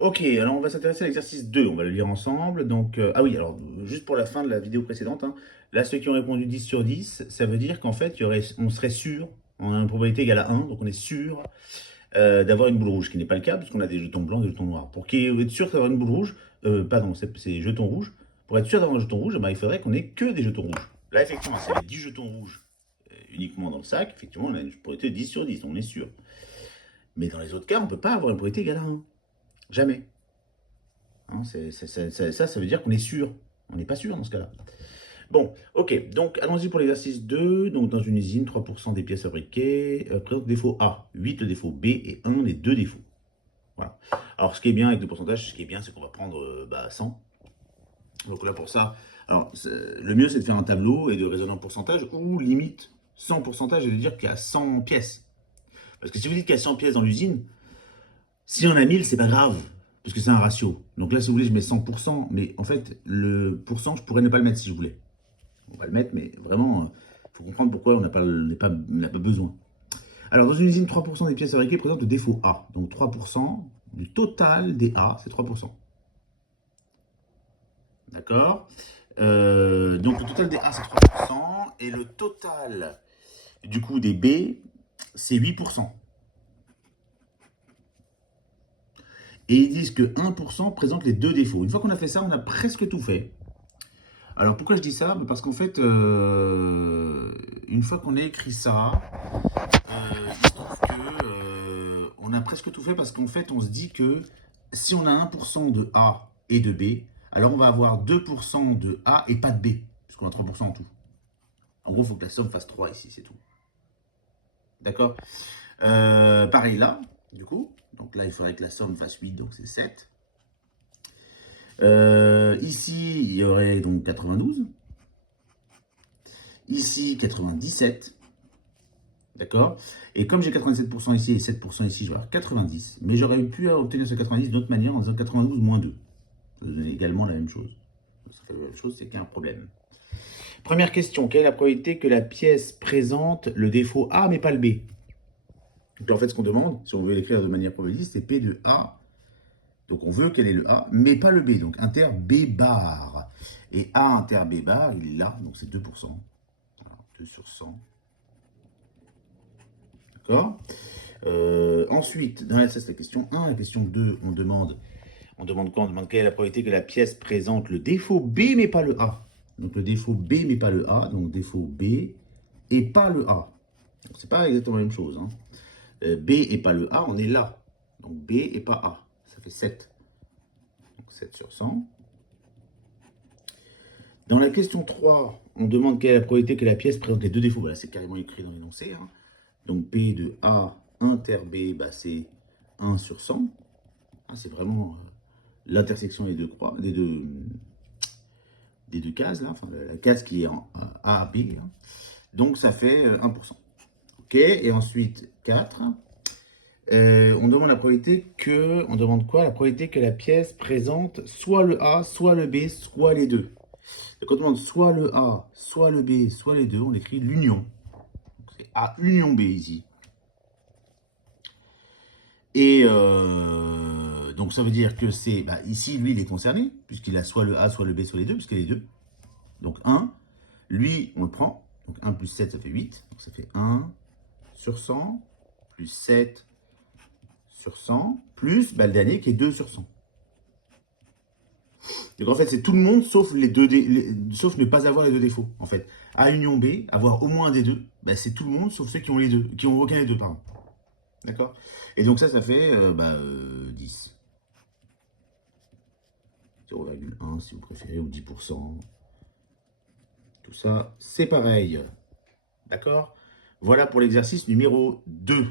Ok, alors on va s'intéresser à l'exercice 2, on va le lire ensemble. Donc, ah oui, alors juste pour la fin de la vidéo précédente, hein, là ceux qui ont répondu 10 sur 10, ça veut dire qu'en fait on serait sûr, on a une probabilité égale à 1, donc on est sûr d'avoir une boule rouge, ce qui n'est pas le cas, puisqu'on a des jetons blancs et des jetons noirs. Pour être sûr d'avoir une boule rouge, pardon, c'est jetons rouges, pour être sûr d'avoir un jeton rouge, eh ben, il faudrait qu'on ait que des jetons rouges. Là, effectivement, s'il y avait 10 jetons rouges uniquement dans le sac, effectivement, on a une probabilité de 10 sur 10, on est sûr. Mais dans les autres cas, on ne peut pas avoir une probabilité égale à 1. Jamais. Hein, ça veut dire qu'on est sûr. On n'est pas sûr dans ce cas-là. Bon, ok, donc allons-y pour l'exercice 2. Donc dans une usine, 3% des pièces fabriquées présentent le défaut A, 8 le défaut B et 1 les deux défauts. Voilà. Alors ce qui est bien avec le pourcentage, ce qui est bien, c'est qu'on va prendre 100. Donc là pour ça, alors le mieux c'est de faire un tableau et de raisonner en pourcentage ou limite 100 pourcentage et de dire qu'il y a 100 pièces. Parce que si vous dites qu'il y a 100 pièces dans l'usine, si on a 1000, c'est pas grave, parce que c'est un ratio. Donc là, si vous voulez, je mets 100%, mais en fait, le pourcent, je pourrais ne pas le mettre si je voulais. On va le mettre, mais vraiment, il faut comprendre pourquoi on n'a pas besoin. Alors, dans une usine, 3% des pièces fabriquées présentent le défaut A. Donc 3% du total des A, c'est 3%. D'accord. Donc le total des A, c'est 3%, et le total, du coup, des B, c'est 8%. Et ils disent que 1% présente les deux défauts. Une fois qu'on a fait ça, on a presque tout fait. Alors pourquoi je dis ça? Parce qu'en fait, une fois qu'on a écrit ça, il se trouve que on a presque tout fait parce qu'en fait, on se dit que si on a 1% de A et de B, alors on va avoir 2% de A et pas de B, puisqu'on a 3% en tout. En gros, il faut que la somme fasse 3 ici, c'est tout. D'accord. Pareil là, du coup. Donc là, il faudrait que la somme fasse 8, donc c'est 7. Ici, il y aurait donc 92. Ici, 97. D'accord. Et comme j'ai 87% ici et 7% ici, je vais avoir 90. Mais j'aurais pu obtenir ce 90 d'une autre manière en faisant 92 moins 2. Ça va donner également la même chose. Ça fait la même chose, c'est qu'il y a un problème. Première question, quelle est la probabilité que la pièce présente le défaut A mais pas le B? Donc en fait, ce qu'on demande, si on veut l'écrire de manière probabiliste, c'est P de A. Donc on veut qu'elle ait le A, mais pas le B. Donc inter B bar. Et A inter B bar, il est là, donc c'est 2%. Alors, 2 sur 100. D'accord. Ensuite, ça c'est la question 1. La question 2, on demande quoi? On demande quelle est la probabilité que la pièce présente le défaut B mais pas le A. Donc le défaut B mais pas le A, donc défaut B et pas le A. Donc c'est pas exactement la même chose. Hein. B et pas le A, on est là. Donc B et pas A. Ça fait 7. Donc 7 sur 100. Dans la question 3, on demande quelle est la probabilité que la pièce présente les deux défauts. Voilà, c'est carrément écrit dans l'énoncé. Hein. Donc P de A inter B, bah, c'est 1 sur 100. Ah, c'est vraiment l'intersection des deux cases, là, enfin la case qui est en A à B. Hein. Donc ça fait 1%. Ok, et ensuite 4. On demande la probabilité que. On demande quoi? La probabilité que la pièce présente soit le A, soit le B, soit les deux. Et quand on demande soit le A, soit le B, soit les deux, on écrit l'union. C'est A union B ici. Et donc ça veut dire que c'est, bah, ici, lui, il est concerné, puisqu'il a soit le A, soit le B, soit les deux, puisqu'il a les deux. Donc 1, lui, on le prend. Donc 1 plus 7, ça fait 8. Donc ça fait 1 sur 100, plus 7 sur 100, plus bah, le dernier qui est 2 sur 100. Donc en fait, c'est tout le monde sauf sauf ne pas avoir les deux défauts. En fait, A union B, avoir au moins un des deux, bah, c'est tout le monde sauf ceux qui ont les deux, qui ont aucun des deux, pardon. D'accord. Et donc ça fait 10. 0,1 si vous préférez, ou 10%. Tout ça, c'est pareil. D'accord. Voilà pour l'exercice numéro 2.